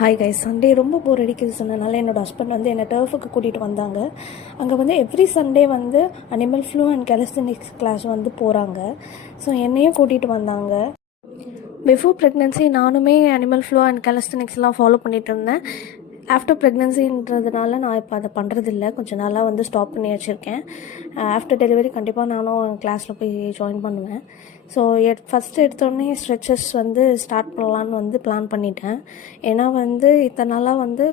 Hi guys, Sunday ரொம்ப போர் அடிக்குது சொன்னனால என்னோடய ஹஸ்பண்ட் வந்து என்னை டர்ஃபுக்கு கூட்டிகிட்டு வந்தாங்க. அங்கே வந்து எவ்ரி சண்டே வந்து அனிமல் ஃப்ளூ அண்ட் கெலஸ்தனிக்ஸ் கிளாஸ் வந்து போகிறாங்க. ஸோ என்னையும் கூட்டிகிட்டு வந்தாங்க. பிஃபோர் ப்ரெக்னென்சி நானுமே அனிமல் ஃப்ளூ அண்ட் கெலஸ்தனிக்ஸ்லாம் ஃபாலோ பண்ணிகிட்டு இருந்தேன். ஆஃப்டர் ப்ரெக்னென்சின்றதுனால நான் இப்போ அதை பண்ணுறதில்ல, கொஞ்சம் நாளாக வந்து ஸ்டாப் பண்ணி வச்சுருக்கேன். ஆஃப்டர் டெலிவரி கண்டிப்பாக நானும் கிளாஸில் போய் ஜாயின் பண்ணுவேன். ஸோ ஃபஸ்ட்டு எடுத்தோடனே ஸ்ட்ரெச்சஸ் வந்து ஸ்டார்ட் பண்ணலான்னு வந்து பிளான் பண்ணிட்டேன். ஏன்னா வந்து இத்தனை நாளாக வந்து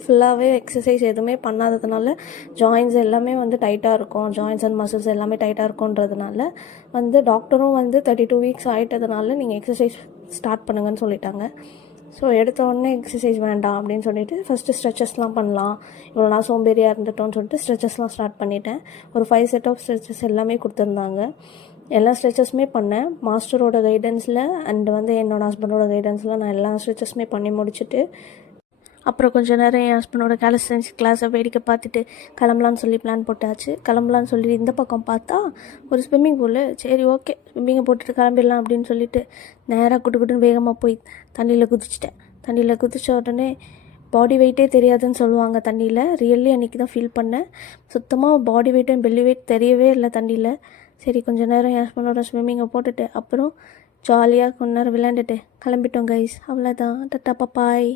ஃபுல்லாகவே எக்ஸசைஸ் எதுவுமே பண்ணாததுனால ஜாயின்ஸ் எல்லாமே வந்து டைட்டாக இருக்கும், ஜாயின்ஸ் அண்ட் மசில்ஸ் எல்லாமே டைட்டாக இருக்குன்றதுனால வந்து டாக்டரும் வந்து 32 வீக்ஸ் ஆகிட்டதுனால நீங்கள் எக்ஸசைஸ் ஸ்டார்ட் பண்ணுங்கன்னு சொல்லிட்டாங்க. ஸோ எடுத்த உடனே எக்ஸசைஸ் வேண்டாம் அப்படின்னு சொல்லிட்டு ஃபஸ்ட்டு ஸ்ட்ரெச்சஸ்லாம் பண்ணலாம், இவ்வளோ நான் சோம்பேறியாக இருந்துட்டோன்னு சொல்லிட்டு ஸ்ட்ரெச்சஸ்லாம் ஸ்டார்ட் பண்ணிட்டேன். ஒரு 5 செட் ஆஃப் ஸ்ட்ரெச்சஸ் எல்லாமே கொடுத்துருந்தாங்க. எல்லா ஸ்ட்ரெச்சஸுமே பண்ணேன். மாஸ்டரோட கைடன்ஸில் அண்ட் வந்து என்னோடய ஹஸ்பண்டோட கைடன்ஸில் நான் எல்லா ஸ்ட்ரெச்சஸுமே பண்ணி முடிச்சுட்டு அப்புறம் கொஞ்சம் நேரம் என் ஹஸ்பண்டோட கேலிஸ்தெனிக்ஸ் கிளாஸை வேடிக்கை பார்த்துட்டு கிளம்பலான்னு சொல்லி பிளான் போட்டாச்சு. கிளம்பலான்னு சொல்லி இந்த பக்கம் பார்த்தா ஒரு ஸ்விம்மிங் பூலு. சரி ஓகே, ஸ்விம்மிங்கை போட்டுட்டு கிளம்பிடலாம் அப்படின்னு சொல்லிட்டு நேராக குட்டுன்னு வேகமாக போய் தண்ணியில் குதிச்சிட்டேன். தண்ணியில் குதித்த உடனே பாடி வெயிட்டே தெரியாதுன்னு சொல்லுவாங்க தண்ணியில். ரியல்லி அன்றைக்கி தான் ஃபீல் பண்ணேன். சுத்தமாக body weight and belly weight தெரியவே இல்லை தண்ணியில். சரி கொஞ்சம் நேரம் என் ஹஸ்பண்டோட ஸ்விம்மிங்கை போட்டுட்டு அப்புறம் ஜாலியாக கொஞ்ச நேரம் விளையாண்டுட்டு கிளம்பிட்டோம் கைஸ். அவ்வளோதான். டட்டா பாய்.